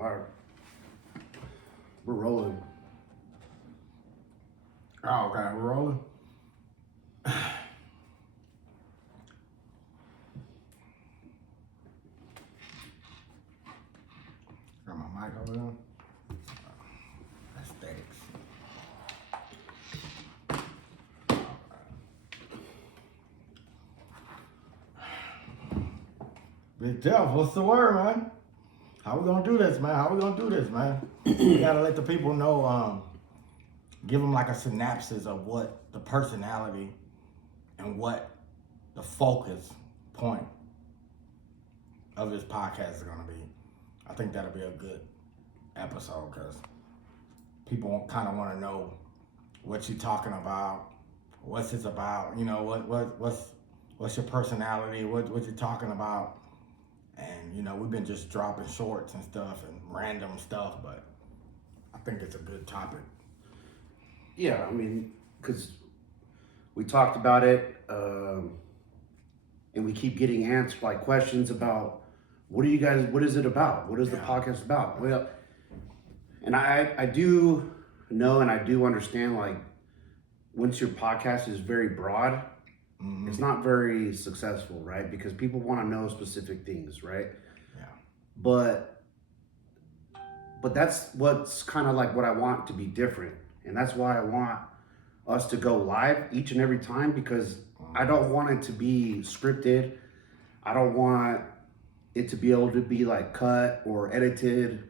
All right. We're rolling. Oh, okay, we're rolling. Got my mic over there. Aesthetics. Big Jeff, what's the word, man? How we gonna do this, man? How we gonna do this, man? We gotta let the people know, give them like a synopsis of what the personality and what the focus point of this podcast is gonna be. I think that'll be a good episode because people kind of want to know what you're talking about, what's this about, you know, what's your personality, what you're talking about. And, you know, we've been just dropping shorts and stuff and random stuff, but I think it's a good topic. Yeah, I mean, because we talked about it, and we keep getting answers, like questions about what is it about? What is the podcast about? Well, and I do know and I do understand, like, once your podcast is very broad, it's not very successful, right? Because people want to know specific things, right? Yeah. But that's what's kind of like what I want to be different. And that's why I want us to go live each and every time, because I don't want it to be scripted. I don't want it to be able to be like cut or edited.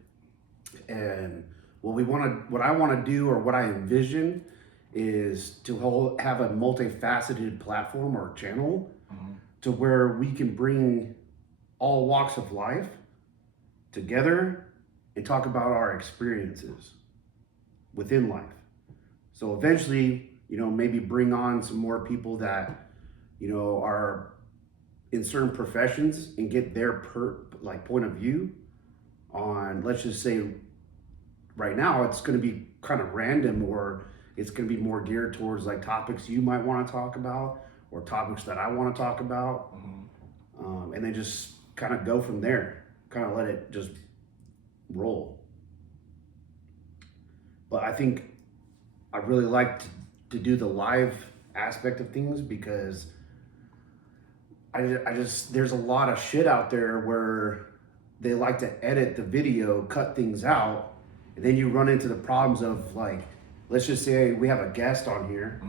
And what I want to do, or what I envision, is to have a multifaceted platform or channel to where we can bring all walks of life together and talk about our experiences within life. So eventually, you know, maybe bring on some more people that, you know, are in certain professions and get their point of view on, let's just say right now it's going to be kind of random, or it's going to be more geared towards like topics you might want to talk about or topics that I want to talk about. And then just kind of go from there, kind of let it just roll. But I think I really like to do the live aspect of things, because I just there's a lot of shit out there where they like to edit the video, cut things out, and then you run into the problems of, like, let's just say we have a guest on here,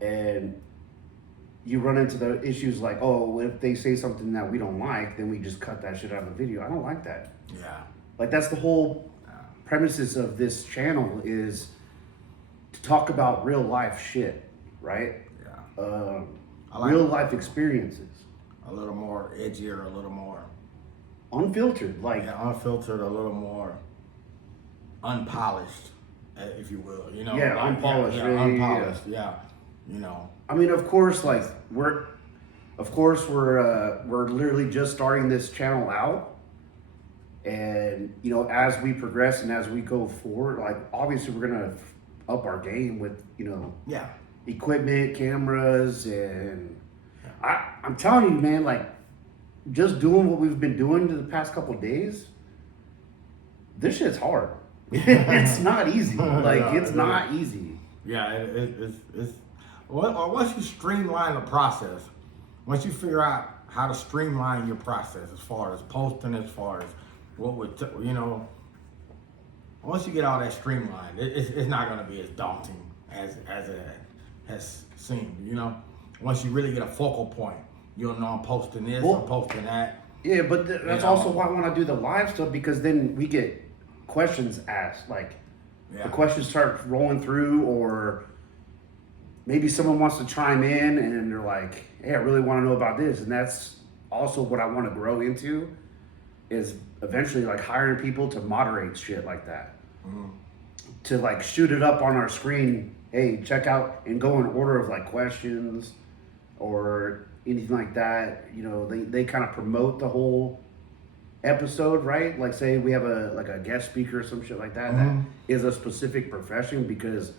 and you run into the issues like, oh, if they say something that we don't like, then we just cut that shit out of the video. I don't like that. Yeah. Like, that's the whole premises of this channel, is to talk about real life shit, right? Yeah. Real life experiences. A little more edgier, a little more unfiltered, like unfiltered, a little more unpolished, if you will. You know, yeah, like, unpolished, unpolished. Yeah, you know. I mean, of course, like we're literally just starting this channel out, and you know, as we progress and as we go forward, like obviously we're gonna up our game with, you know, equipment, cameras, and I'm telling you, man, like just doing what we've been doing the past couple of days, this shit's hard. It's not easy. Like, it's not easy. Yeah, it's once you streamline the process, once you figure out how to streamline your process as far as posting, as far as what would, you know, once you get all that streamlined, it's not going to be as daunting as it has seemed, you know. Once you really get a focal point, you'll know I'm posting this, I'm posting that. Yeah, but that's also why I want to do the live stuff, because then we get questions asked. Like, the questions start rolling through, or maybe someone wants to chime in and they're like, hey, I really want to know about this. And that's also what I want to grow into, is eventually like hiring people to moderate shit like that. To like shoot it up on our screen, hey, check out, and go in order of like questions or anything like that. You know, they kind of promote the whole episode, right? Like, say we have a guest speaker or some shit like that, that is a specific profession, because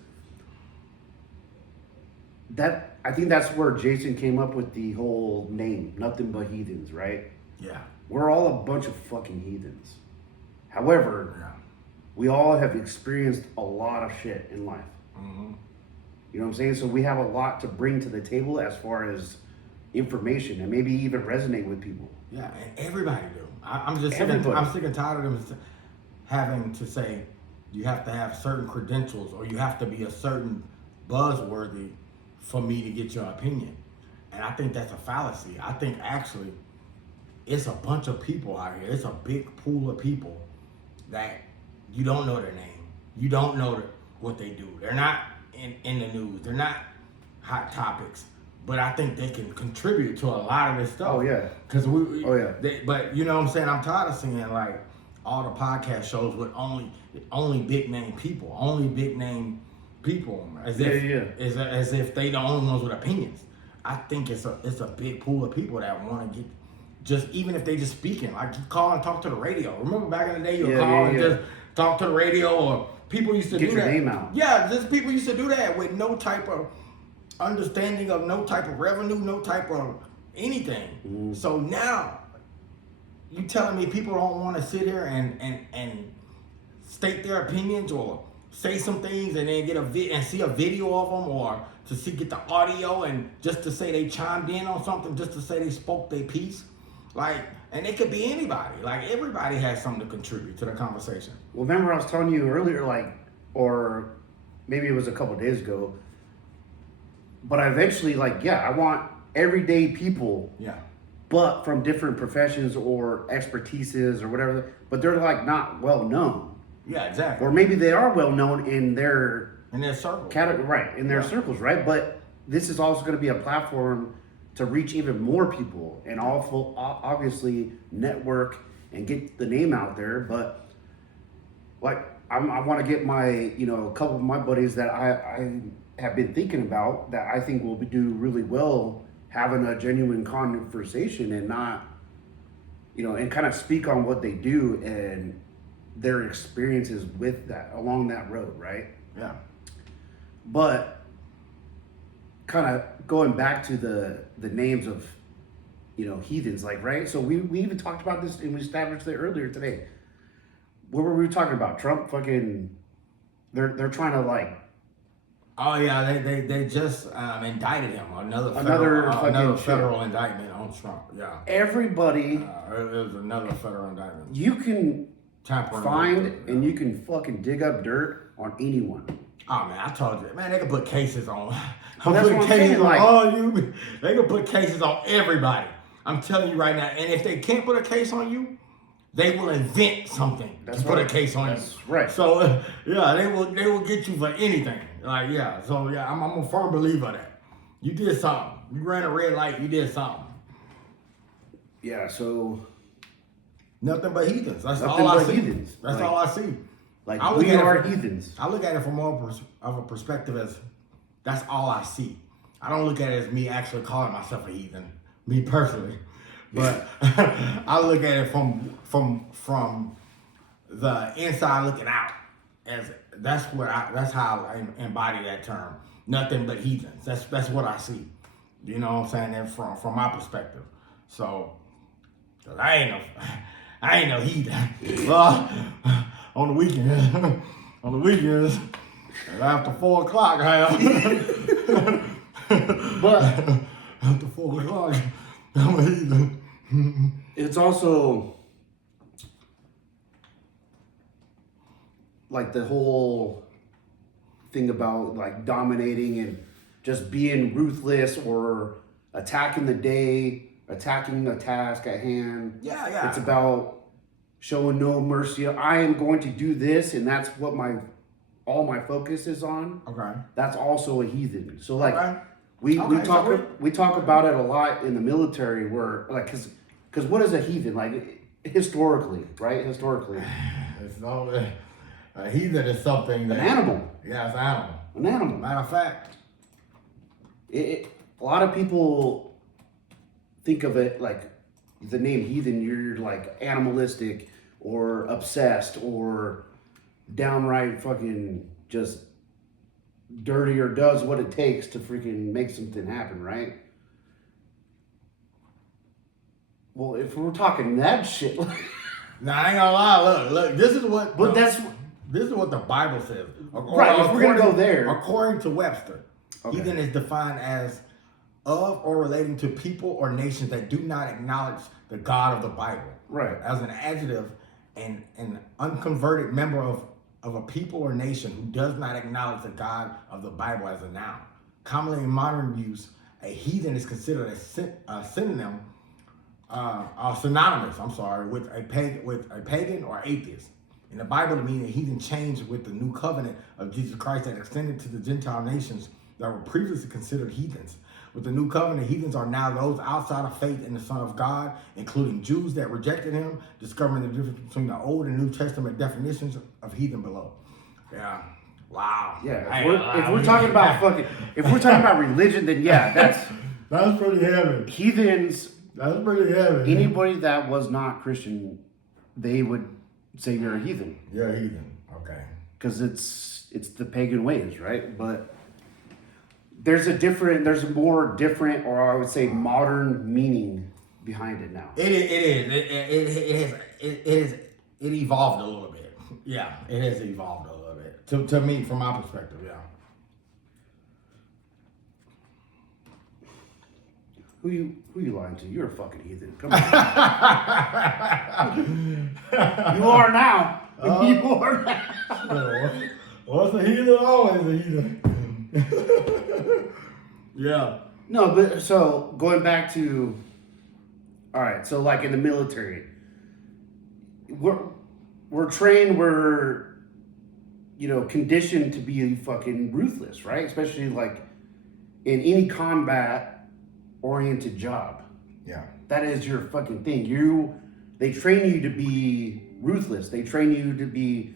that, I think that's where Jason came up with the whole name, Nothing But Heathens, right? Yeah. We're all a bunch of fucking heathens. However, Yeah. we all have experienced a lot of shit in life. Mm-hmm. You know what I'm saying? So we have a lot to bring to the table as far as information and maybe even resonate with people. Yeah, and everybody do. I'm just sick Everybody. I'm sick and tired of them having to say you have to have certain credentials or you have to be a certain buzzworthy for me to get your opinion. And I think that's a fallacy. I think actually it's a bunch of people out here. It's a big pool of people that you don't know their name. You don't know what they do. They're not in the news. They're not hot topics. But I think they can contribute to a lot of this stuff. Oh, yeah. Cause Oh, yeah. But you know what I'm saying? I'm tired of seeing like all the podcast shows with only big name people, as if they the only ones with opinions. I think it's a big pool of people that want to get just even if they just speaking like you call and talk to the radio. Remember back in the day you would call and just talk to the radio or people used to get do your that. name out. Yeah, just people used to do that with no type of understanding of no type of revenue, no type of anything. Mm-hmm. So now you telling me people don't want to sit here and state their opinions or say some things and then get and see a video of them or to get the audio and just to say they chimed in on something, just to say they spoke their piece. Like, and it could be anybody. Like, everybody has something to contribute to the conversation. Well, remember I was telling you earlier, like, or maybe it was a couple days ago, but I eventually, like, yeah, I want everyday people, Yeah. but from different professions or expertises or whatever, but they're, like, not well known. Yeah, exactly. Or maybe they are well known in their in their circle. right, in their circles, right? But this is also going to be a platform to reach even more people and also obviously network and get the name out there. But like, I want to get my, a couple of my buddies that I have been thinking about that I think will do really well having a genuine conversation and not, and kind of speak on what they do and their experiences with that along that road, right? Yeah. But kind of going back to the names of, heathens, like, right? So we even talked about this and we established it earlier today. What were we talking about? Trump fucking, they're trying to like. Oh yeah, they just indicted him. Another federal indictment on Trump. Yeah. Everybody. It was another federal indictment. You can Tampering find and you can fucking dig up dirt on anyone. Oh man, I told you, man, they can put cases on. Well, that's what I'm saying, like, they can put cases on everybody. I'm telling you right now. And if they can't put a case on you, they will invent something to put a case on you. That's right. So yeah, they will get you for anything. Like yeah, so yeah, I'm a firm believer of that. You did something. You ran a red light. You did something. Yeah. So. Nothing but heathens. That's Nothing all I but see. heathens. That's Like- all I see. Like, we are heathens. I look at it from more of a perspective as that's all I see. I don't look at it as me actually calling myself a heathen, me personally. But I look at it from the inside looking out. As that's how I embody that term. Nothing but heathens. That's what I see. You know what I'm saying? And from my perspective. So, 'cause I ain't no heathen. Well, on the weekends, after 4 o'clock, But after 4 o'clock, I'm a heathen. it's also like the whole thing about like dominating and just being ruthless or attacking the day, attacking a task at hand. Yeah. It's about showing no mercy. I am going to do this, and that's what all my focus is on. Okay. That's also a heathen. So like Okay. we Okay, we talk about it a lot in the military, where like because what is a heathen like historically, right? Historically, It's no, a heathen is something that an animal. Yeah, it's an animal. An animal. Matter of fact. A lot of people think of it like the name heathen. You're like animalistic or obsessed or downright fucking just dirty or does what it takes to freaking make something happen, right? Well, if we're talking that shit, Nah, I ain't gonna lie. Look. This is what. But that's This is what the Bible says. right. If we're gonna go there, According to Webster, okay. heathen is defined as of or relating to people or nations that do not acknowledge the God of the Bible. Right. As an adjective, an unconverted member of a people or nation who does not acknowledge the God of the Bible as a noun. Commonly in modern use, a heathen is considered a synonym, synonymous. With a pagan or atheist. In the Bible, the meaning of heathen changed with the new covenant of Jesus Christ that extended to the Gentile nations that were previously considered heathens. With the new covenant, heathens are now those outside of faith in the Son of God, including Jews that rejected him, discovering the difference between the Old and New Testament definitions of heathen below. Yeah. Wow. Yeah. If we're talking about religion, then yeah, that's pretty heavy. Heathens. That's pretty heavy. Anybody that was not Christian, they would say you're a heathen. You're a heathen. Okay. Because it's the pagan ways, right? But there's a more different, or I would say modern meaning behind it now. It evolved a little bit. Yeah, it has evolved a little bit. To me, from my perspective, yeah. Who you lying to? You're a fucking heathen. Come on. You are now. You are now. What's a heathen? Always a heathen. Yeah. No, but so going back to, all right. So like in the military, we're trained, we're conditioned to be fucking ruthless, right? Especially like in any combat oriented job. Yeah. That is your fucking thing. They train you to be ruthless. They train you to be,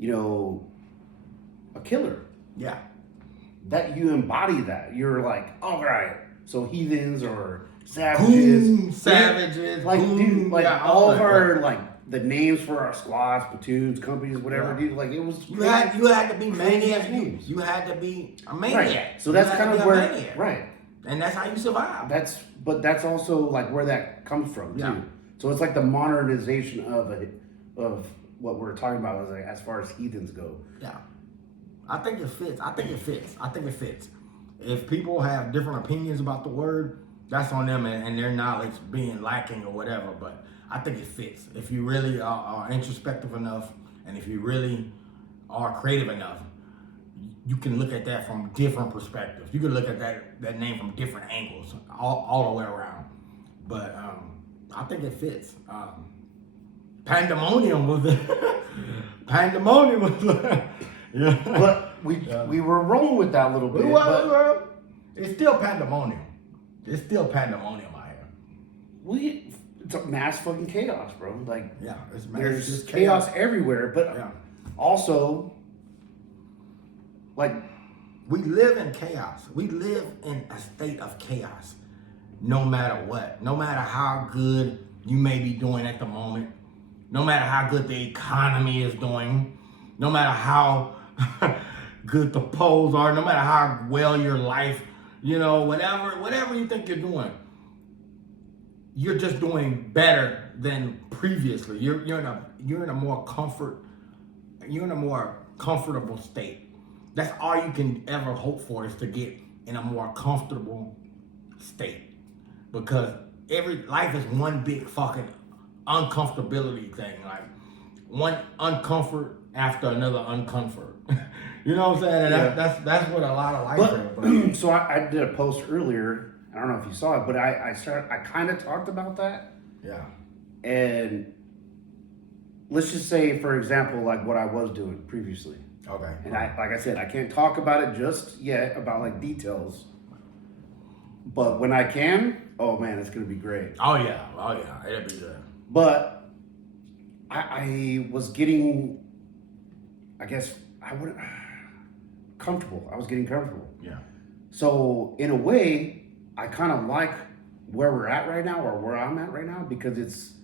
a killer. Yeah. That you embody that. You're like, all right. So heathens or savages. Savages. Like, dude, like yeah, all of our, like, the names for our squads, platoons, companies, whatever, yeah. Dude. Like, it was. You had to be maniac. Names. You had to be a maniac. Right. So that's kind of where. Right. And that's how you survive. But that's also like where that comes from too. Yeah. So it's like the modernization of what we're talking about as far as heathens go. Yeah. I think it fits. If people have different opinions about the word, that's on them and their knowledge being lacking or whatever. But I think it fits. If you really are introspective enough, and if you really are creative enough, you can look at that from different perspectives. You can look at that name from different angles, all the way around. But I think it fits. Pandemonium was yeah. But we were rolling with that a little bit. It's still pandemonium. It's still pandemonium out here. It's a mass fucking chaos, bro. Like, yeah, there's chaos everywhere, but yeah. Also, like, we live in chaos. We live in a state of chaos, no matter what. No matter how good you may be doing at the moment, no matter how good the economy is doing, no matter how good the polls are, no matter how well your life, whatever you think you're doing, you're just doing better than previously. You're in a more comfortable state. That's all you can ever hope for, is to get in a more comfortable state, because life is one big fucking uncomfortability thing, like one uncomfort after another uncomfort. You know what I'm saying? And that's what a lot of life is. So I did a post earlier. I don't know if you saw it, but I kind of talked about that. Yeah. And let's just say, for example, like what I was doing previously. Okay. And like I said, I can't talk about it just yet, about like details. But when I can, oh man, it's gonna be great. Oh yeah, it'll be good. But I was getting, I guess comfortable. I was getting comfortable. Yeah. So in a way, I kind of like where we're at right now, or where I'm at right now, because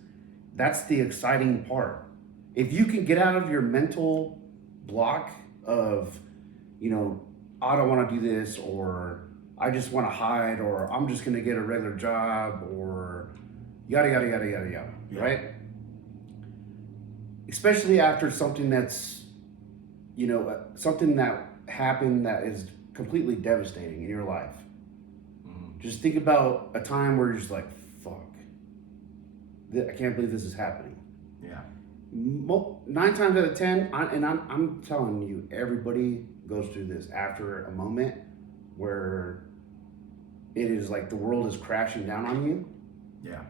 that's the exciting part. If you can get out of your mental block of, I don't want to do this, or I just want to hide, or I'm just going to get a regular job, or yada, yada, yada, yada, yada, Yeah. right? especially after something that's, something that happened that is completely devastating in your life. Just think about a time where you're just like, fuck, I can't believe this is happening. Yeah. 9 times out of 10, I'm telling you, everybody goes through this after a moment where it is like the world is crashing down on you. Yeah.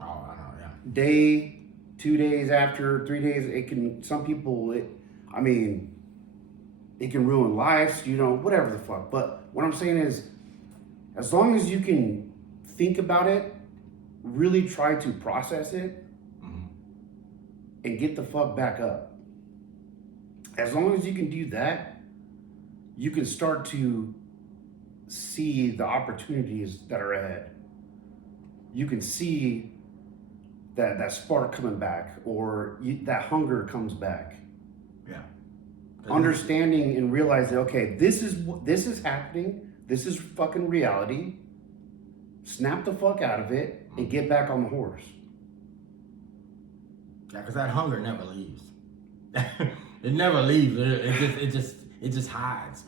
Oh, I know, yeah. Day, 2 days after, 3 days, some people, it can ruin lives, whatever the fuck. But what I'm saying is, as long as you can think about it, really try to process it, and get the fuck back up. As long as you can do that, you can start to see the opportunities that are ahead. You can see that spark coming back, or that hunger comes back. Yeah. Understanding and realizing, okay, this is happening. This is fucking reality. Snap the fuck out of it and get back on the horse. Yeah, because that hunger never leaves. It never leaves. It just hides.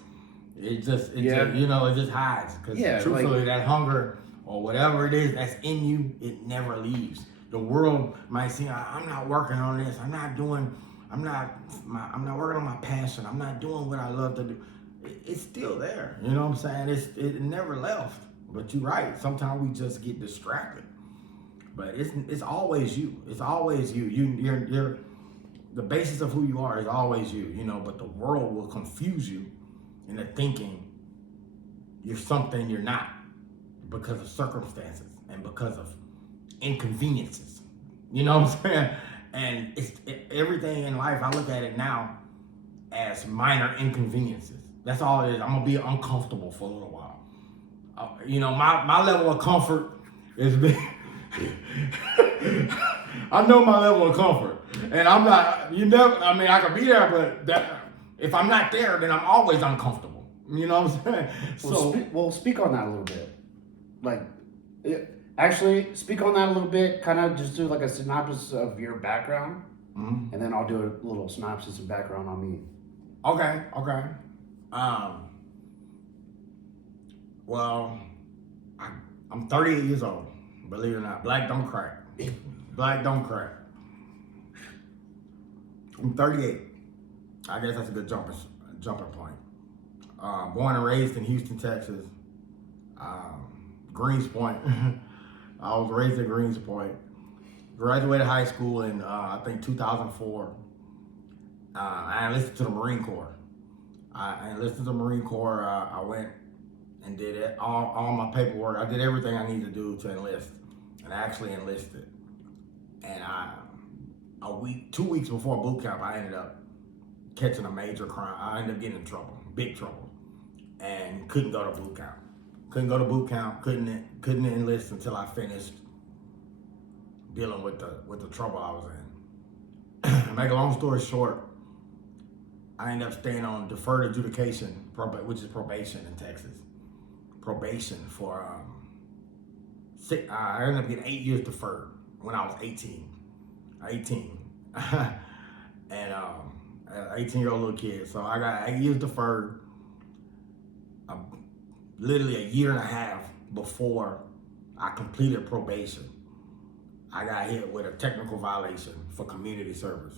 It just hides. Because truthfully, that hunger or whatever it is that's in you, it never leaves. The world might say, I'm not working on this. I'm not working on my passion. I'm not doing what I love to do. It's still there. You know what I'm saying? It never left. But you're right. Sometimes we just get distracted. But it's always you. It's always you. You're the basis of who you are is always you. But the world will confuse you into thinking you're something you're not because of circumstances and because of inconveniences. You know what I'm saying? And everything in life, I look at it now as minor inconveniences. That's all it is. I'm gonna be uncomfortable for a little while. My level of comfort is big. I know my level of comfort, and I'm not. I could be there, but if I'm not there, then I'm always uncomfortable. You know what I'm saying? Speak on that a little bit. Actually, speak on that a little bit. Kind of just do like a synopsis of your background, and then I'll do a little synopsis of background on me. Okay. Well, I'm 38 years old. Believe it or not, black don't crack. Black don't crack. I'm 38. I guess that's a good jumping point. Born and raised in Houston, Texas. Greens Point. I was raised in Greens Point. Graduated high school in I think 2004. I enlisted to the Marine Corps. I I went and did all my paperwork. I did everything I needed to do to enlist, and I actually enlisted. And 2 weeks before boot camp, I ended up catching a major crime. I ended up getting in trouble, big trouble, and couldn't go to boot camp. Couldn't enlist until I finished dealing with the trouble I was in. Make a long story short, I ended up staying on deferred adjudication, which is probation in Texas. Probation for I ended up getting 8 years deferred when I was 18. And an 18-year-old little kid. So I got 8 years deferred. Literally a year and a half before I completed probation, I got hit with a technical violation for community service.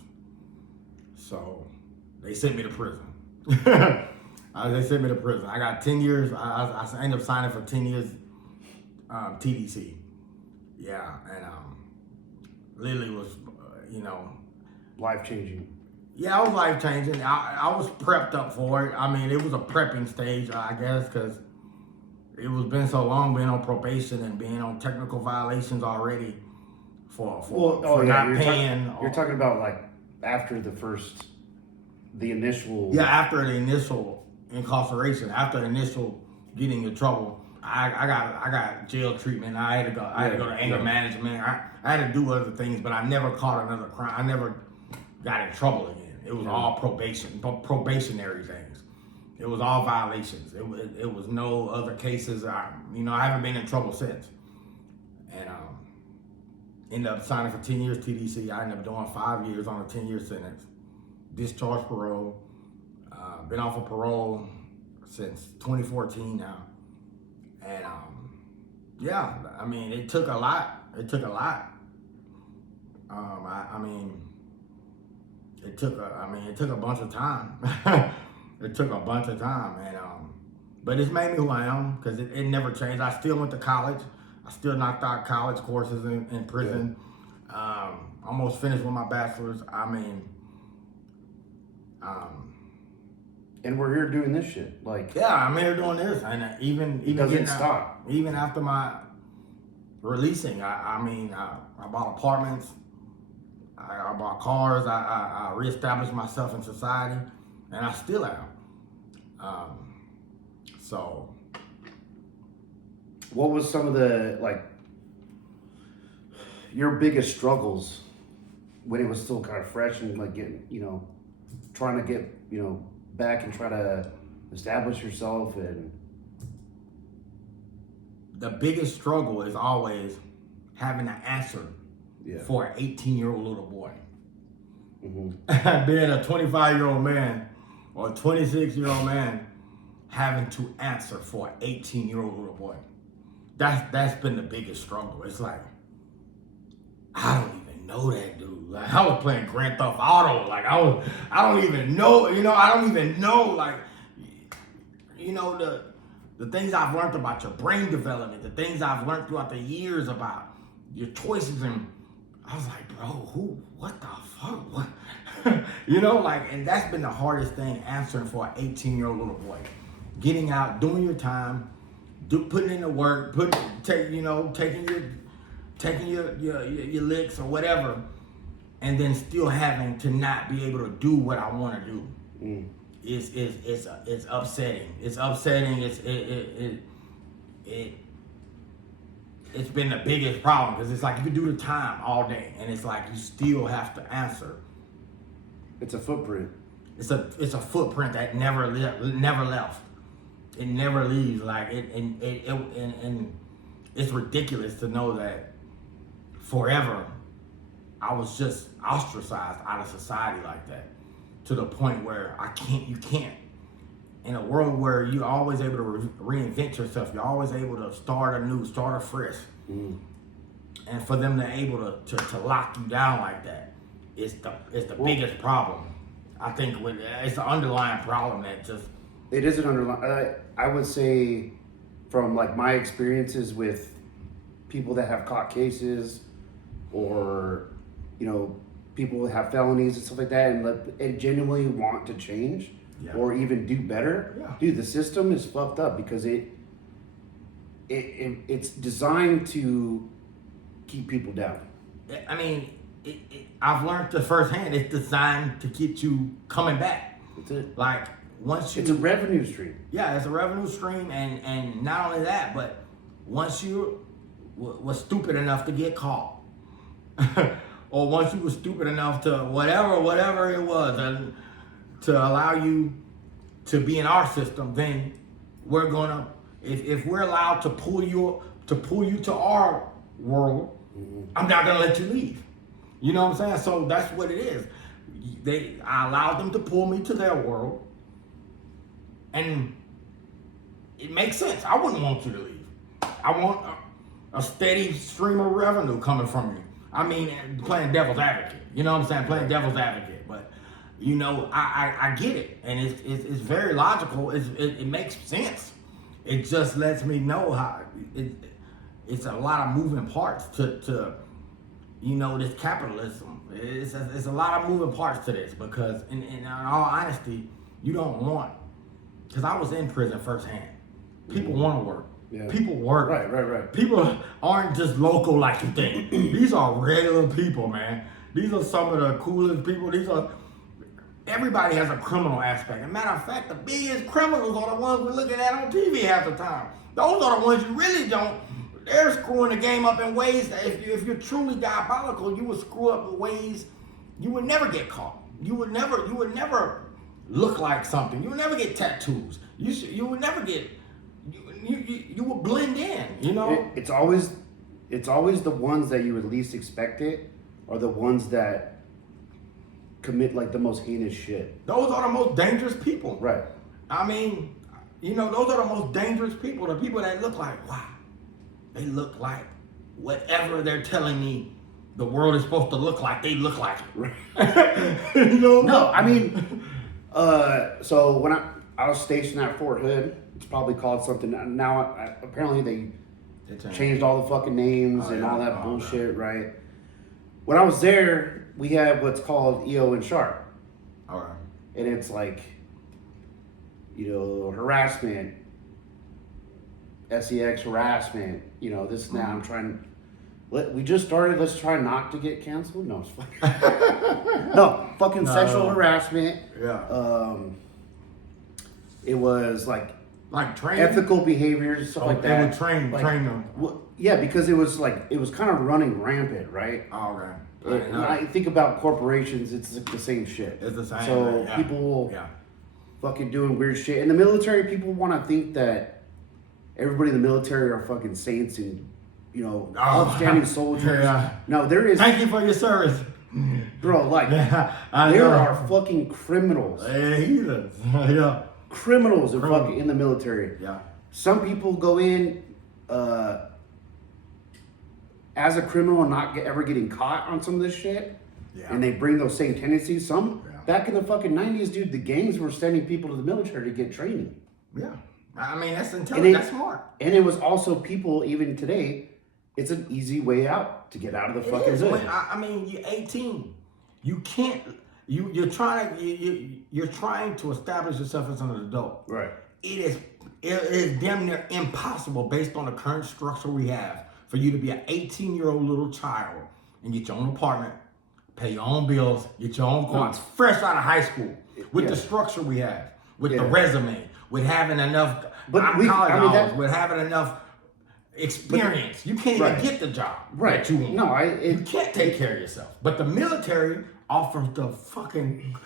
So they sent me to prison. They sent me to prison. I got 10 years. I ended up signing for 10 years TDC. Yeah, and literally was, Life-changing. Yeah, it was life-changing. I was prepped up for it. I mean, it was a prepping stage, I guess, because it was been so long being on probation and being on technical violations already for not paying. You're talking about like after the initial. Yeah, after the initial incarceration, after the initial getting in trouble, I got jail treatment. I had to go to anger management. I had to do other things, but I never caught another crime. I never got in trouble again. It was all probationary things. It was all violations. It was no other cases. I haven't been in trouble since. And Ended up signing for 10 years TDC. I ended up doing 5 years on a 10-year sentence. Discharged parole. Been off of parole since 2014 now. And yeah, I mean, it took a lot. It took a lot. I mean, it took a bunch of time. It took a bunch of time, and but it's made me who I am because it never changed. I still went to college. I still knocked out college courses in prison. Almost finished with my bachelor's. I mean, and we're here doing this shit. Like, yeah, I'm here doing this, and even doesn't getting stop. Even after my releasing, I mean, I bought apartments. I bought cars. I reestablished myself in society, and I still am. So, what was some of the, like, your biggest struggles when it was still kind of fresh and like getting, trying to get, back and try to establish yourself? And the biggest struggle is always having to answer for an 18-year-old little boy. Mm-hmm. Being a 25-year-old man or a 26-year-old man having to answer for an 18-year-old little boy. That's been the biggest struggle. It's like, I don't even know that dude. Like, I was playing Grand Theft Auto. Like, I don't even know, I don't even know, like, the things I've learned about your brain development, the things I've learned throughout the years about your choices, and I was like, bro, what the fuck? What? And that's been the hardest thing, answering for an 18-year-old little boy. Getting out, doing your time, putting in the work, taking your licks or whatever, and then still having to not be able to do what I want to do. It's upsetting. It's upsetting. It's been the biggest problem because it's like you can do the time all day, and it's like you still have to answer. It's a footprint. It's a footprint that never left. It never leaves. Like and it's ridiculous to know that forever I was just ostracized out of society like that, to the point where you can't. In a world where you're always able to reinvent yourself, you're always able to start anew, start afresh. And for them to able to lock you down like that is the biggest problem. I think it's the underlying problem that just. It is an underlying. I would say, from like my experiences with people that have caught cases, or people that have felonies and stuff like that, and genuinely want to change or even do better. Yeah. Dude, the system is fucked up because it's designed to keep people down. I mean, I've learned to firsthand. It's designed to get you coming back. That's it. Like. Once It's a revenue stream. Yeah, it's a revenue stream, and not only that, but once you was stupid enough to get caught, or once you were stupid enough to whatever it was, and to allow you to be in our system, then we're gonna, if we're allowed to pull you to our world, I'm not gonna let you leave. You know what I'm saying? So that's what it is. I allowed them to pull me to their world. And it makes sense. I wouldn't want you to leave. I want a steady stream of revenue coming from you. I mean, playing devil's advocate. You know what I'm saying? Playing devil's advocate. But, I get it. And it's very logical. It makes sense. It just lets me know how it's a lot of moving parts to this capitalism. It's a lot of moving parts to this, because in all honesty, you don't want. Because I was in prison firsthand. People want to work. Yeah. People work. Right. People aren't just local like you think. These are regular people, man. These are some of the coolest people. Everybody has a criminal aspect. As a matter of fact, the biggest criminals are the ones we're looking at on TV half the time. Those are the ones you really don't. They're screwing the game up in ways that if you're truly diabolical, you would screw up in ways you would never get caught. You would never look like something. You would never get tattoos. You would never get. You would blend in. It's always it's always the ones that you would least expect it are the ones that commit like the most heinous shit. Those are the most dangerous people. Right. I mean, you know, those are the most dangerous people. The people that look like, wow, they look like whatever they're telling me the world is supposed to look like. They look like it. Right. You know? No, I mean, so when I was stationed at Fort Hood, it's probably called something now. Apparently they changed all the fucking names and all that bullshit, right? When I was there, we had what's called EO and Sharp. All right. And it's like, harassment, SEX harassment, this and that. I'm trying. We just started. Let's try not to get canceled. No, it's fucking. No, fucking sexual harassment. Yeah. It was like training, ethical behaviors, stuff like that. They would train them. Well, yeah, because it was kind of running rampant, right? Oh, okay. When I think about corporations, it's like the same shit. It's the same. So yeah. people fucking doing weird shit. In the military, people want to think that everybody in the military are fucking saints and upstanding soldiers. Yeah. No, there is. Thank you for your service, bro. Like there are fucking criminals. Heathens. Yeah. Criminals are fucking in the military. Yeah. Some people go in as a criminal and not ever getting caught on some of this shit. Yeah. And they bring those same tendencies. Back in the fucking 90s, dude, the gangs were sending people to the military to get training. Yeah. I mean, that's intelligent. That's smart. And it was also people, even today, it's an easy way out to get out of the fucking hood. I mean, you're 18. You can't. You're trying to establish yourself as an adult. Right. It is damn near impossible based on the current structure we have for you to be an 18-year-old little child and get your own apartment, pay your own bills, get your own car, fresh out of high school with the structure we have, with the resume, with having enough college hours, with having enough experience. You can't even get the job that you want. No, you can't take care of yourself. But the military offers the fucking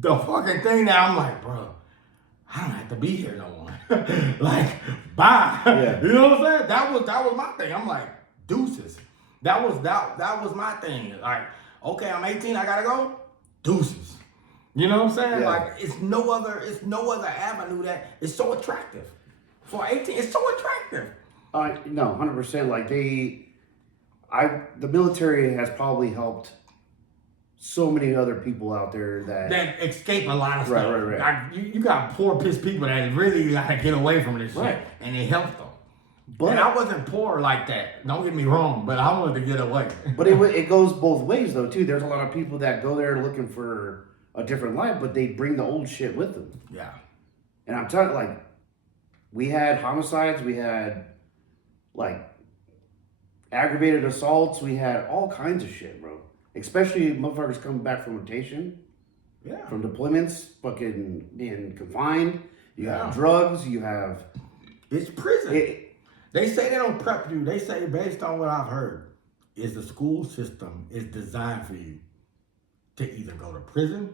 thing that I'm like, bro, I don't have to be here no more. Like, bye. Yeah. You know what I'm saying? That was my thing. I'm like, deuces. That was my thing. Like, okay, I'm 18, I gotta go. Deuces. You know what I'm saying? Yeah. Like, it's no other avenue that is so attractive. For 18, it's so attractive. No, 100%. Like the military has probably helped so many other people out there that escape a lot of stuff. Right. Like, you got poor, pissed people that really gotta get away from this shit, and it helped them. But and I wasn't poor like that. Don't get me wrong, but I wanted to get away. But it goes both ways though too. There's a lot of people that go there looking for a different life, but they bring the old shit with them. Yeah. And I'm telling you, like, we had homicides, we had like aggravated assaults, we had all kinds of shit, bro. Especially motherfuckers coming back from rotation. Yeah. From deployments, fucking being confined. You have drugs, you have... It's prison. They say they don't prep you. They say, based on what I've heard, is the school system is designed for you to either go to prison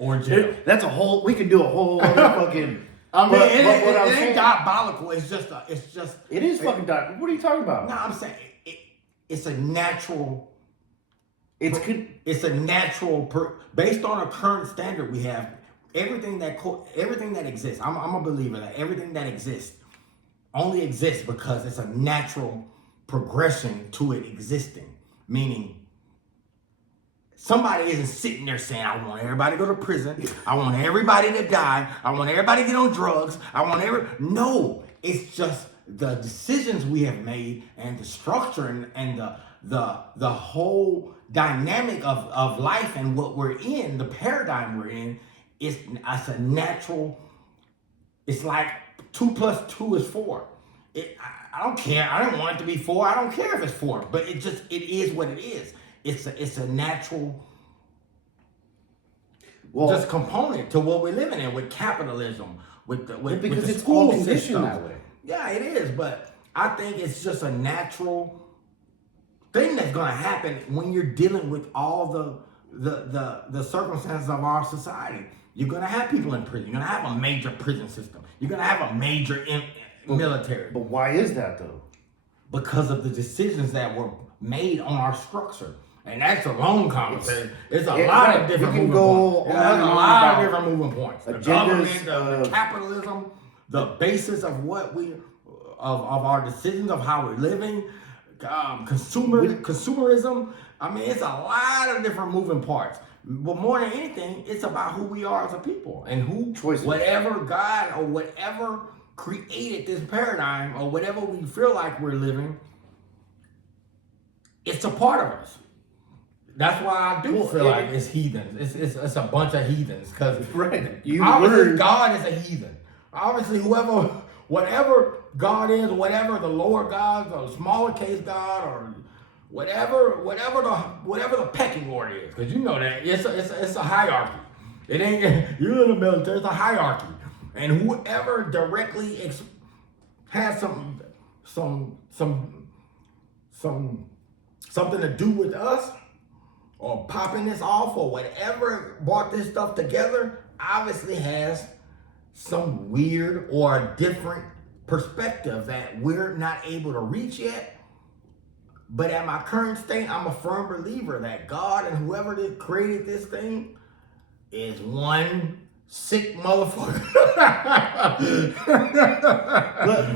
or jail. That's a whole... We could do a whole other fucking... I mean, it ain't diabolical. It's just... It is fucking diabolical. What are you talking about? No, I'm saying it's a natural... It's a natural... based on a current standard we have, everything that exists, I'm a believer that everything that exists only exists because it's a natural progression to it existing. Meaning, somebody isn't sitting there saying, I want everybody to go to prison. I want everybody to die. I want everybody to get on drugs. No, it's just the decisions we have made and the structure and the whole dynamic of life and what we're in, the paradigm we're in, it's a natural, it's like 2 + 2 is 4. I don't care. I don't want it to be 4. I don't care if it's 4, but it is what it is. It's a natural just component to what we're living in with capitalism, with the school system. That way. Yeah, it is, but I think it's just a natural thing that's gonna happen when you're dealing with all the circumstances of our society. You're gonna have people in prison. You're gonna have a major prison system. You're gonna have a major military. But why is that though? because of the decisions that were made on our structure. And that's a long conversation. It's a lot of different moving points. There's a lot of different moving points. The government, the capitalism, the basis of what of our decisions of how we're living, consumerism. I mean, it's a lot of different moving parts. But more than anything, it's about who we are as a people and whatever God or whatever created this paradigm or whatever we feel like we're living, it's a part of us. That's why I do feel like it's heathens. It's a bunch of heathens because obviously God is a heathen. Obviously, whatever God is, whatever the lower gods or smaller case God or whatever the pecking order is, because you know that it's a hierarchy. It ain't you're in the military. It's a hierarchy, and whoever directly has something to do with us, or popping this off, or whatever brought this stuff together, obviously has some weird or different perspective that we're not able to reach yet. But at my current state, I'm a firm believer that God and whoever created this thing is one sick motherfucker. Look,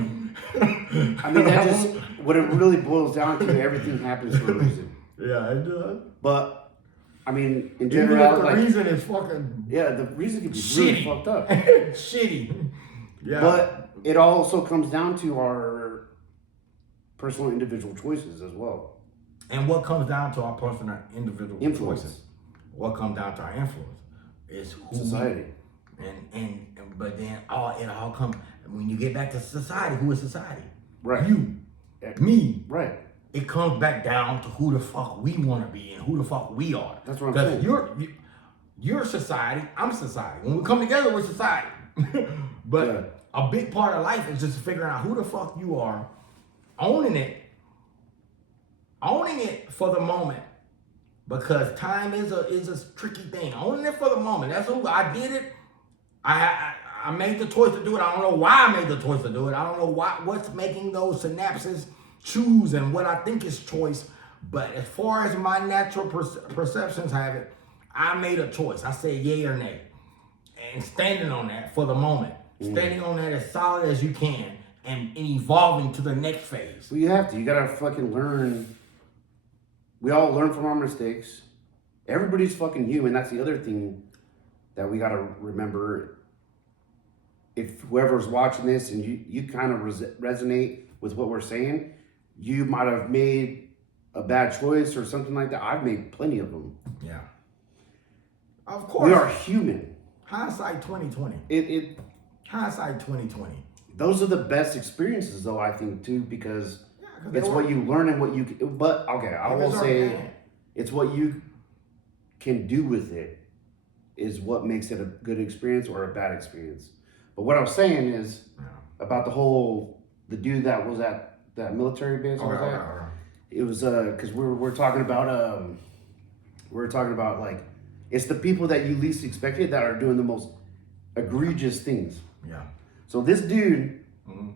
I mean, that just, what it really boils down to, everything happens for a reason. Yeah, it does. But, I mean, in general, the reason is fucking... Yeah, the reason can be really fucked up. Shitty. Yeah. But it also comes down to our personal individual choices as well. And what comes down to our personal individual influence. Choices? What comes down to our influence is who society. But then it all comes when you get back to society. Who is society? Right. You, me. Right. It comes back down to who the fuck we want to be and who the fuck we are. That's what I'm saying. Because you're society, I'm society. When we come together, we're society. But a big part of life is just figuring out who the fuck you are, owning it for the moment. Because time is a tricky thing. Owning it for the moment. That's who I did it. I made the choice to do it. I don't know why I made the choice to do it. I don't know what's making those synapses choose and what I think is choice. But as far as my natural perceptions have it, I made a choice. I said yay or nay. And standing on that for the moment. Standing on that as solid as you can and evolving to the next phase. Well, you have to. You gotta fucking learn. We all learn from our mistakes. Everybody's fucking human. That's the other thing that we gotta remember. If whoever's watching this and you kind of resonate with what we're saying, you might have made a bad choice or something like that. I've made plenty of them. Yeah. Of course. We are human. Hindsight 2020. Hindsight 2020. Those are the best experiences, though, I think, too, because it's what you learn and what you... But, okay, I will say it's what you can do with it is what makes it a good experience or a bad experience. But what I was saying is about the dude that was at that military base. It was because we're talking about like it's the people that you least expected that are doing the most egregious things. Yeah. So this dude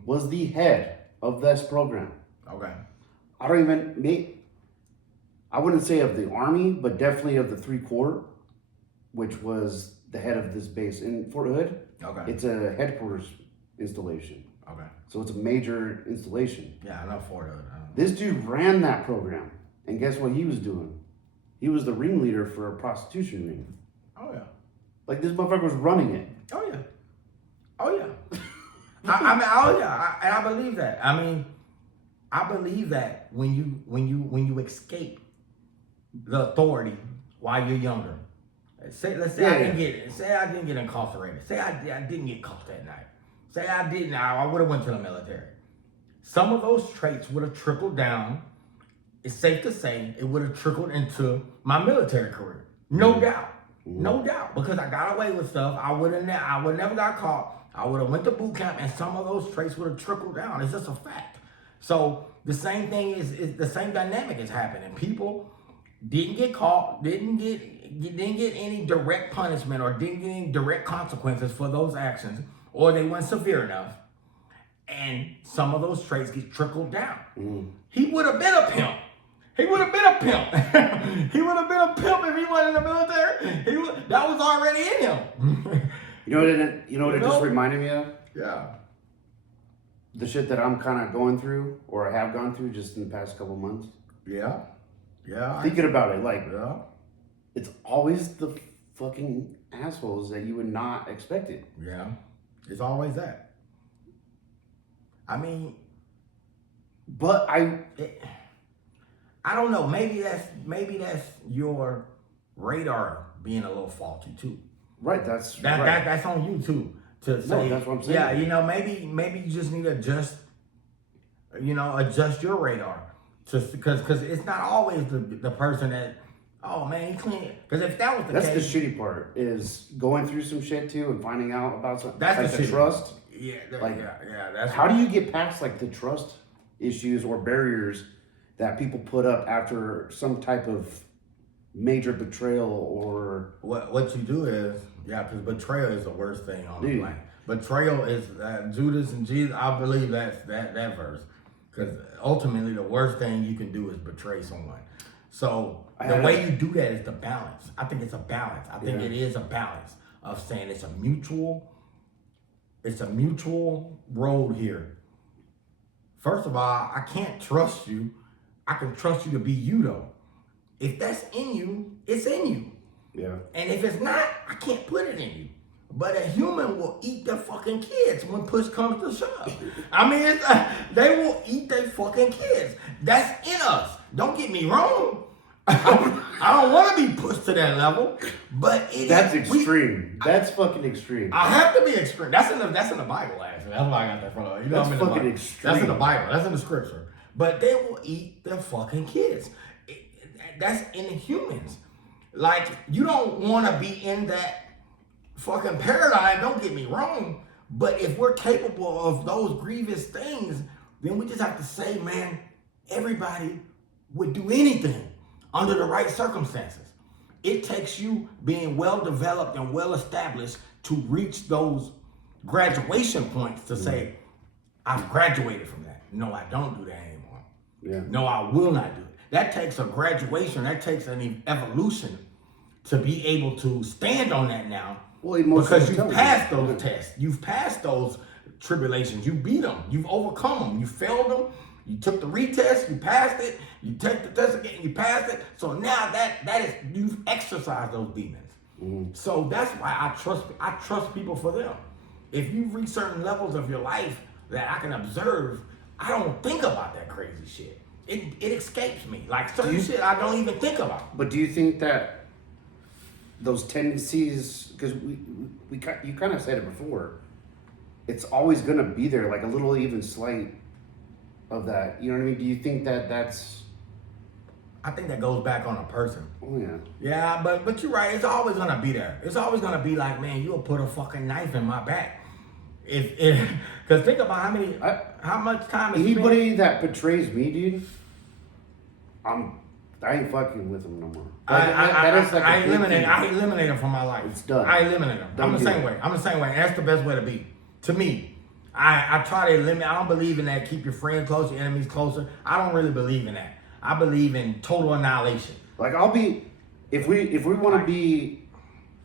was the head of this program. Okay. I wouldn't say of the Army, but definitely of the 3 Corps, which was the head of this base in Fort Hood. Okay. It's a headquarters installation. Okay. So it's a major installation. Yeah, I know Fort Hood. This dude ran that program. And guess what he was doing? He was the ringleader for a prostitution ring. Oh, yeah. Like, this motherfucker was running it. Oh, yeah. Oh, yeah. And I believe that. I mean, I believe that when you escape the authority while you're younger. Let's say I didn't get incarcerated. Say I didn't get caught that night. Say I didn't. I would have went to the military. Some of those traits would have trickled down. It's safe to say it would have trickled into my military career. No doubt. No doubt. Because I got away with stuff. I would never got caught. I would have went to boot camp and some of those traits would have trickled down. It's just a fact. So the same thing is the same dynamic is happening. People didn't get caught, didn't get any direct punishment or didn't get any direct consequences for those actions, or they weren't severe enough. And some of those traits get trickled down. Mm. He would have been a pimp. He would have been a pimp. He would have been a pimp if he wasn't in the military. That was already in him. You know what it just reminded me of? Yeah. The shit that I'm kind of going through, or I have gone through just in the past couple months. Yeah. Yeah. Thinking about it, like, Yeah. it's always the fucking assholes that you would not expect it. Yeah. It's always that. I mean, But I don't know. Maybe that's your radar being a little faulty too. right, that's That's on you too. To say, that's what I'm saying. Yeah, you know, maybe you just need to adjust your radar, because it's not always the person that, oh man, he clean. Because if that was the That's case, the shitty part, is going through some shit too and finding out about something. That's like the the shit. trust. yeah, like, yeah. That's How do you get past like the trust issues or barriers that people put up after some type of major betrayal or what you do is, because betrayal is the worst thing on the Dude. planet. Betrayal is Judas and Jesus. I believe that verse, because ultimately the worst thing you can do is betray someone. So the way you do that is the balance. I think it's a balance. I think it is a balance of saying it's a mutual road here. First of all, I can't trust you. I can trust you to be you though. If that's in you, it's in you. yeah. And if it's not, I can't put it in you. But a human will eat their fucking kids when push comes to shove. I mean, they will eat their fucking kids. That's in us. Don't get me wrong. I don't want to be pushed to that level, but That's extreme. That's fucking extreme. I have to be extreme. That's in the Bible, actually. That's why I got that from. You know, That's I'm in the fucking Bible. extreme. That's in the Bible. That's in the scripture. But they will eat their fucking kids. That's in humans. Like, you don't want to be in that fucking paradigm. Don't get me wrong. But if we're capable of those grievous things, then we just have to say, man, everybody would do anything under the right circumstances. It takes you being well developed and well established to reach those graduation points to say, I've graduated from that. No, I don't do that anymore. Yeah. No, I will not do it. That takes a graduation. That takes an evolution to be able to stand on that now. Well, emotional Because you've intelligence. passed those tests. You've passed those tribulations. You beat them. You've overcome them. You failed them. You took the retest. You passed it. You take the test again. You passed it. So now that is, you've exercised those demons. Mm-hmm. So that's why I trust people for them. If you reach certain levels of your life that I can observe, I don't think about that crazy shit. It escapes me. Like certain shit I don't even think about. But do you think that those tendencies, because you kind of said it before, it's always gonna be there, like a little even slight of that. You know what I mean? Do you think that that's? I think that goes back on a person. Oh yeah. Yeah, but you're right. It's always gonna be there. It's always gonna be like, man, you'll put a fucking knife in my back. Because think about how much time it's Anybody that betrays me, dude, I ain't fucking with them no more. I eliminate them from my life. It's done. I eliminate them. I'm the same way. I'm the same way. And that's the best way to be. To me, I try to eliminate. I don't believe in that. Keep your friends close, your enemies closer. I don't really believe in that. I believe in total annihilation. Like I'll be, if we want to be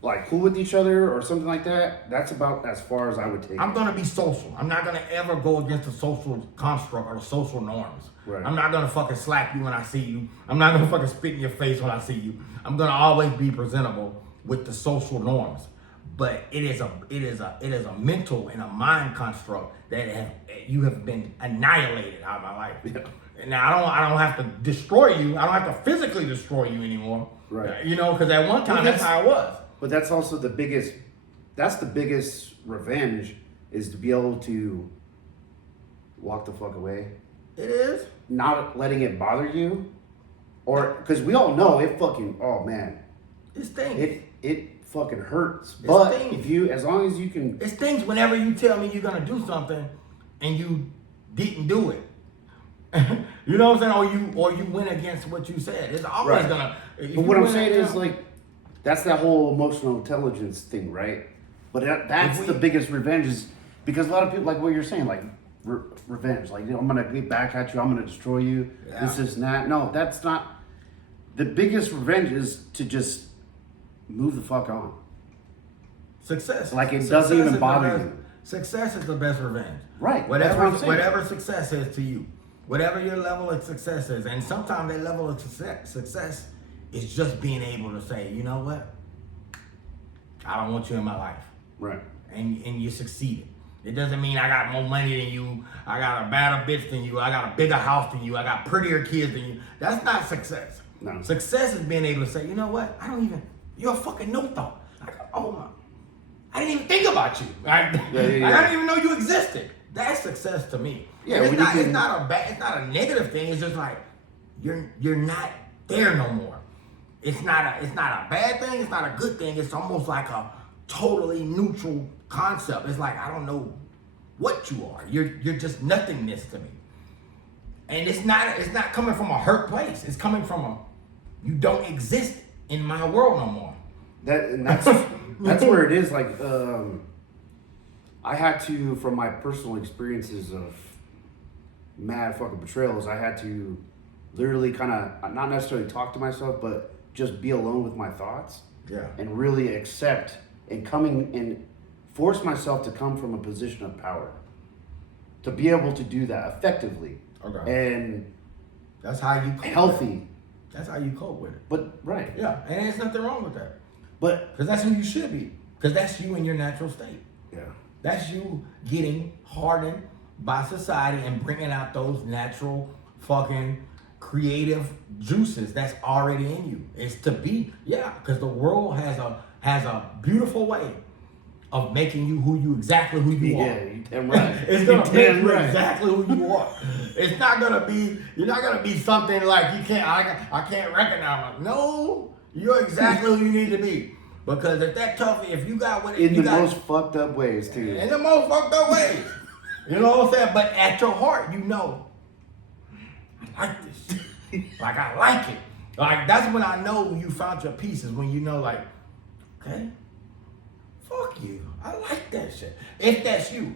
like cool with each other or something like that, that's about as far as I would take. I'm gonna be social. I'm not gonna ever go against the social construct or the social norms. Right. I'm not gonna fucking slap you when I see you. I'm not gonna fucking spit in your face when I see you. I'm gonna always be presentable with the social norms. But it is a mental and a mind construct that you have been annihilated out of my life. Yeah. And now I don't have to destroy you. I don't have to physically destroy you anymore. Right. You know, because at one time that's how it was. But that's also the biggest revenge, is to be able to walk the fuck away. It is. Not letting it bother you. Or, because we all know it fucking, oh man. It stinks. It fucking hurts. But stinks. as long as you can. It stinks whenever you tell me you're gonna do something and you didn't do it. You know what I'm saying? Or you went against what you said. It's always Right. gonna. But what I'm saying is, like, that's that whole emotional intelligence thing, right? But that's the biggest revenge, is because a lot of people, like what you're saying, like, revenge. Like, I'm gonna get back at you. I'm gonna destroy you. Yeah. This is not. No, that's not. The biggest revenge is to just move the fuck on. Success. Like, it Success doesn't even is the bother best- you. Success is the best revenge. Right. Whatever, That's what I'm saying. whatever success is to you, whatever your level of success is, and sometimes that level of success is just being able to say, you know what, I don't want you in my life, Right. and you succeeded. It doesn't mean I got more money than you, I got a better bitch than you, I got a bigger house than you, I got prettier kids than you. That's not success. No. Success is being able to say, you know what, you're a fucking no thought. Oh my. I didn't even think about you. I didn't even know you existed. That's success to me. Yeah, it's when not, you can- it's not a bad, it's not a negative thing. It's just like you're not there no more. It's not a bad thing. It's not a good thing. It's almost like a totally neutral concept. It's like I don't know what you are. You're just nothingness to me. And it's not coming from a hurt place. It's coming from you don't exist in my world no more. That's where it is. Like, I had to, from my personal experiences of mad fucking betrayals, I had to literally kind of not necessarily talk to myself, but just be alone with my thoughts. Yeah. And really accept and force myself to come from a position of power, to be able to do that effectively. Okay. And That's how you cope. healthy. That's how you cope with it. But right. Yeah, and there's nothing wrong with that. But Because that's who you should be. Because that's you in your natural state. yeah. That's you getting hardened by society and bringing out those natural fucking creative juices that's already in you. It's to be, because the world has a beautiful way of making you exactly who you are. Yeah, you damn right. It's gonna You make damn you right. exactly who you are. It's not gonna be. You're not gonna be something like you can't. I can't recognize. No, you're exactly who you need to be. Because if that tough, if you got what In you the got, most fucked up ways too. in the most fucked up ways, you know what I'm saying. But at your heart, you know, I like this. Like I like it. Like that's when I know you found your pieces. When you know, like, okay. Fuck you. I like that shit. If that's you.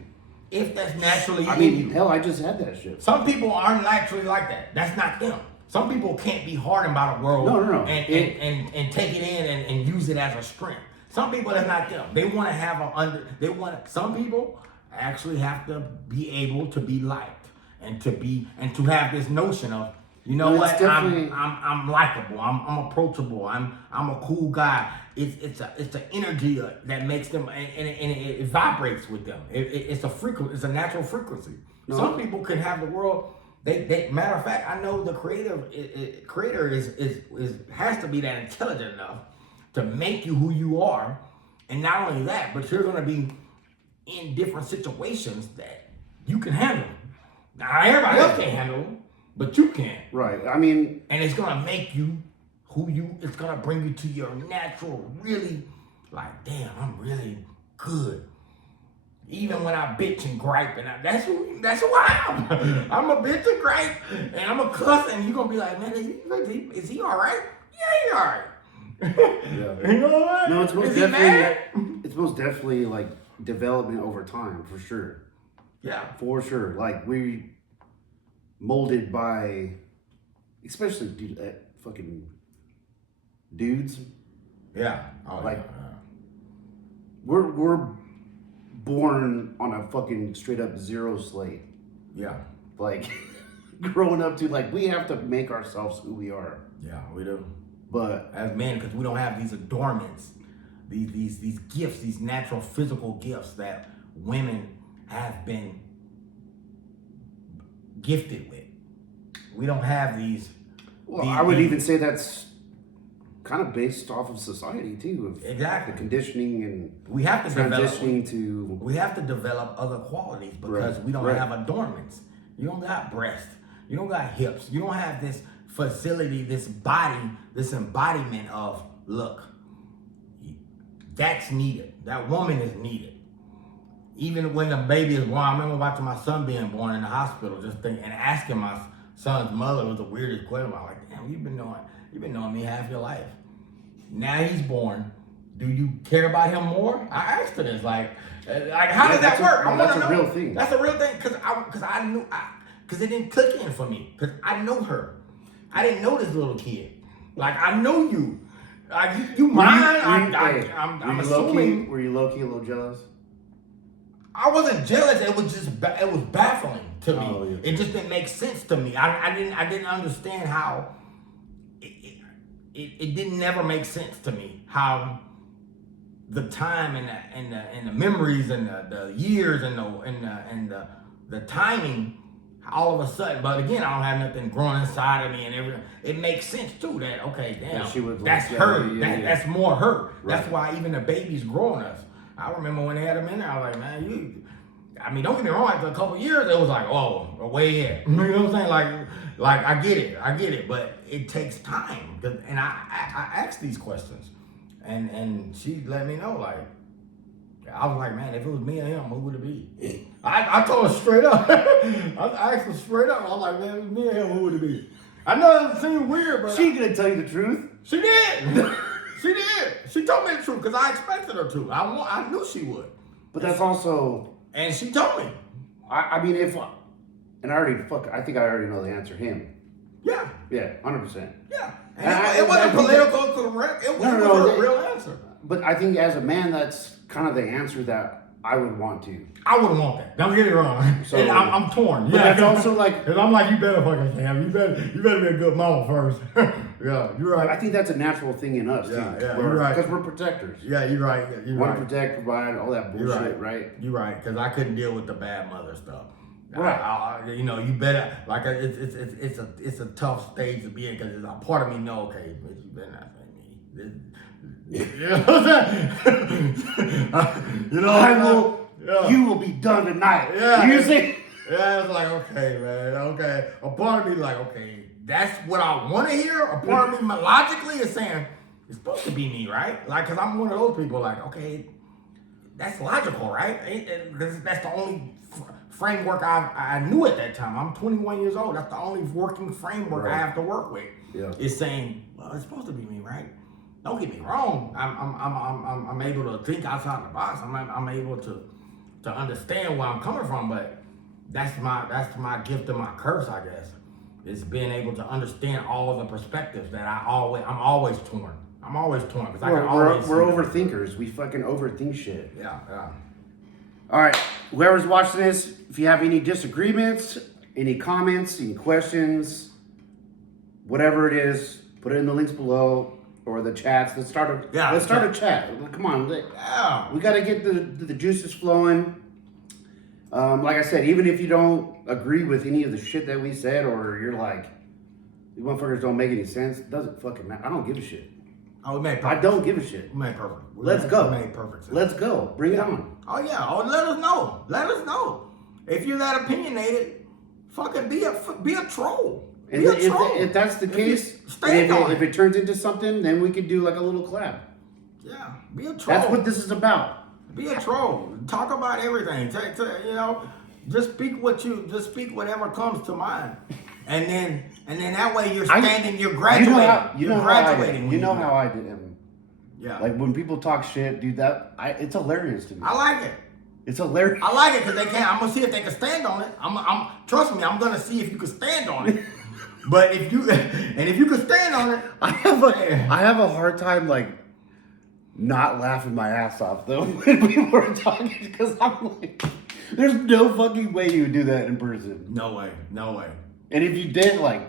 If that's naturally I in mean, you. hell, I just had that shit. Some people aren't naturally like that. That's not them. Some people can't be hardened by the world No. And take it in and use it as a strength. Some people that's not them. They want to have some people actually have to be able to be liked and to have this notion of, you know No, what, it's definitely- I'm likable, I'm approachable, I'm a cool guy. It's an energy that makes them and it vibrates with them. It's a frequency. It's a natural frequency. No. Some people can have the world. They matter of fact, I know the creator has to be that intelligent enough to make you who you are, and not only that, but you're gonna be in different situations that you can handle. Now everybody else can't handle them, but you can. Right. I mean, And it's gonna make you it's gonna bring you to your natural, really, like, damn, I'm really good. Even when I bitch and gripe, and that's who I am. I'm a bitch and gripe, and I'm a cuss, and you're gonna be like, man, is he all right? Yeah, he all right. Yeah. You know what? no, it's most Is he mad? it's most definitely like development over time, for sure. Yeah. For sure. Like, we molded by, especially fucking dudes. Yeah. Oh, Like- yeah. We're born on a fucking straight up zero slate. Yeah. Like, growing up to, like, we have to make ourselves who we are. Yeah, we do. But As men, because we don't have these adornments, these gifts, these natural physical gifts that women have been gifted with. We don't have these. well, these- I would these- even say that's kind of based off of society too, of Exactly. the conditioning and We have to develop. transitioning to We have to develop other qualities because Right, we don't right. have adornments. You don't got breasts. You don't got hips. You don't have this facility, this body, this embodiment of look. That's needed. That woman is needed. Even when the baby is born, I remember watching my son being born in the hospital, just thinking and asking my son's mother was the weirdest question. I was like, damn, you've been knowing me half your life. Now he's born. Do you care about him more? I asked her this, like, Like, how does that that's work? I want that's to a know. real thing. That's a real thing because it didn't click in for me because I know her. I didn't know this little kid. Like, I know you. Like, you mine. I'm assuming. Were you low key a little jealous? I wasn't jealous. It was just it was baffling to me. Oh, yeah. It just didn't make sense to me. I didn't understand how. It didn't never make sense to me how the time and the memories and the years and the timing all of a sudden. But again, I don't have nothing growing inside of me and everything. It makes sense too that okay, damn, she was that's like, her. yeah. That's more her. Right. That's why even the baby's growing us. I remember when they had him in there, I was like, man, I mean, don't get me wrong, after a couple of years, it was like, oh, way in. You know what I'm saying? Like I get it, but it takes time. And I asked these questions, and she let me know, like, I was like, man, if it was me and him, who would it be? I told her straight up. I asked her straight up. I was like, man, if it was me and him, who would it be? I know it seemed weird, but She gonna tell you the truth. she did. She did. She told me the truth because I expected her to. I knew she would. But that's also, And she told me. I mean, I think I already know the answer. Him. Yeah. Yeah, 100%. Yeah. And And it I wasn't think political correct. It was a real answer. But I think as a man, that's kind of the answer that I would want to. I wouldn't want that. Don't get it wrong. So- And I'm torn. But that's also like, Because I'm like, you better fucking Sam. You better be a good mama first. Yeah, you're I right. think that's a natural thing in us, Yeah, too. yeah, you're right. Because we're protectors. Yeah, you're right. You're Want right. to protect, provide, all that You're bullshit, right. right? You're right, because I couldn't deal with the bad mother stuff. Right. You better like it's a tough stage to be in because a part of me know okay, but you better not say me. You know what I'm saying? You know You will be done tonight. Yeah. You see? Yeah, it's like okay, man. Okay, a part of me like okay, that's what I want to hear. A part of me logically is saying it's supposed to be me, right? Like, cause I'm one of those people like okay, that's logical, right? That's the only framework I knew at that time. I'm 21 years old. That's the only working framework I have to work with. Yeah. Is saying, well, it's supposed to be me, right? Don't get me wrong. I'm able to think outside the box. I'm able to understand where I'm coming from, but that's my gift and my curse, I guess. Is being able to understand all of the perspectives that I'm always torn. I'm always torn because I can always. We're overthinkers. We fucking overthink shit. Yeah. All right, whoever's watching this, if you have any disagreements, any comments, any questions, whatever it is, put it in the links below or the chats. Let's start a chat. Come on, Yeah. we got to get the juices flowing. Like I said, even if you don't agree with any of the shit that we said, or you're like, these motherfuckers don't make any sense, it doesn't fucking matter. I don't give a shit. Oh, we made perfect. I don't give a shit. We made perfect. Let's go. We made perfect sense. Let's go. Bring it on. Oh yeah. Oh, let us know. Let us know. If you're that opinionated, fucking be a troll. And Be a troll. if that's the case, stand on if it turns into something, then we could do like a little collab. Yeah. Be a troll. That's what this is about. Be a troll. Talk about everything. Just speak whatever comes to mind. And then that way you're you're graduating. You know how I did him. Yeah. Like when people talk shit, dude, it's hilarious to me. I like it. It's hilarious. I like it because they can't. I'm gonna see if they can stand on it. Trust me. I'm gonna see if you can stand on it. But if you can stand on it, I have a hard time like not laughing my ass off though when people are talking because I'm like, there's no fucking way you would do that in person. no way. And if you did, like,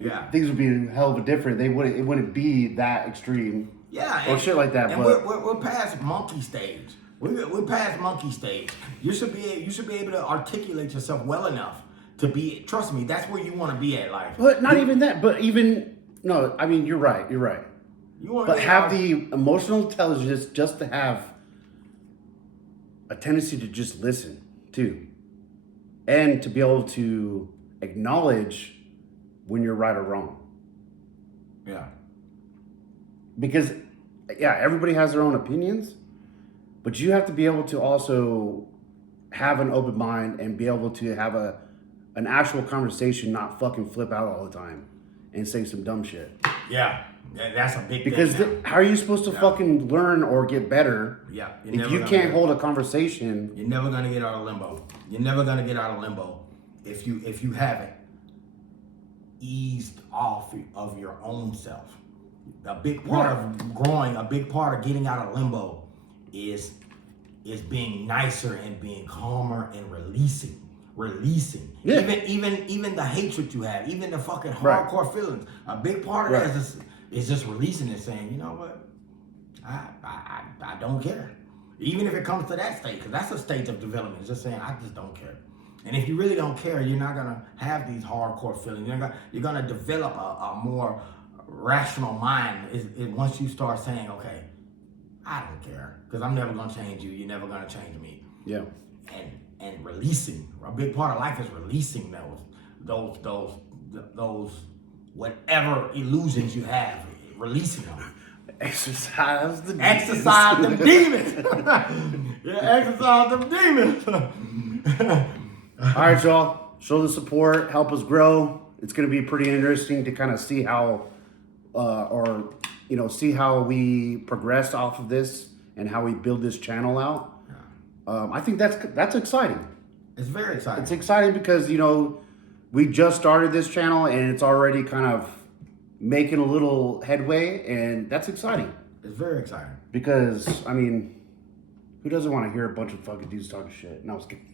Yeah. things would be a hell of a different. It wouldn't be that extreme. Yeah. Or shit like that. And But we're past monkey stage. We're past monkey stage. You should be able to articulate yourself well enough to be. Trust me, that's where you want to be at life. But not even that. But even no. I mean, you're right. You're right. You want But have the emotional intelligence just to have a tendency to just listen too, and to be able to acknowledge when you're right or wrong. Yeah. Because yeah, everybody has their own opinions, but you have to be able to also have an open mind and be able to have an actual conversation, not fucking flip out all the time and say some dumb shit. Yeah. That's a big Because thing. how are you supposed to fucking learn or get better Yeah. if you can't hold a conversation? You're never gonna get out of limbo. You're never gonna get out of limbo if you haven't eased off of your own self. A big part of growing, a big part of getting out of limbo is being nicer and being calmer and releasing. Yeah. Even the hatred you have, even the fucking Right. hardcore feelings. A big part of Right. that is just releasing and saying, you know what, I don't care. Even if it comes to that state, because that's a stage of development. It's just saying, I just don't care. And if you really don't care, you're not gonna have these hardcore feelings. You're gonna develop a more rational mind. Once you start saying, okay, I don't care, because I'm never gonna change you. You're never gonna change me. Yeah. And releasing. A big part of life is releasing those whatever illusions you have, releasing them. Exercise the demons. Exercise them demons. Yeah, exercise them demons. All right, y'all. Show the support. Help us grow. It's going to be pretty interesting to kind of see how, see how we progress off of this and how we build this channel out. I think that's exciting. It's very exciting. It's exciting because we just started this channel and it's already kind of making a little headway, and that's exciting. It's very exciting. Because who doesn't want to hear a bunch of fucking dudes talking shit? No, I was kidding.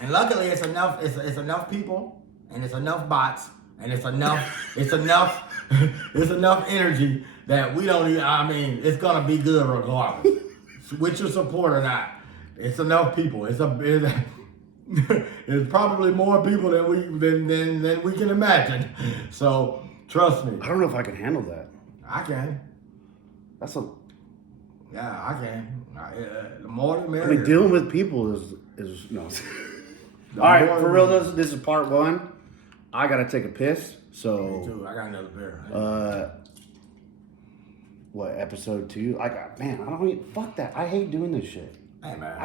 And luckily, it's enough. It's enough people, and it's enough bots, and it's enough. It's enough energy that we don't even. It's gonna be good regardless, with your support or not. It's enough people. It's probably more people than we can imagine. So trust me. I don't know if I can handle that. I can. That's a. Yeah, I can. The more the merrier. Dealing with people is no. All right, for real. This is part 1. I gotta take a piss. So. Me too. I got another beer. What, episode 2? I don't even. Fuck that. I hate doing this shit. Hey man.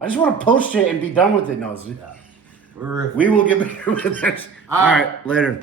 I just want to post shit and be done with it. No, Yeah. we will get better with this. All right, later.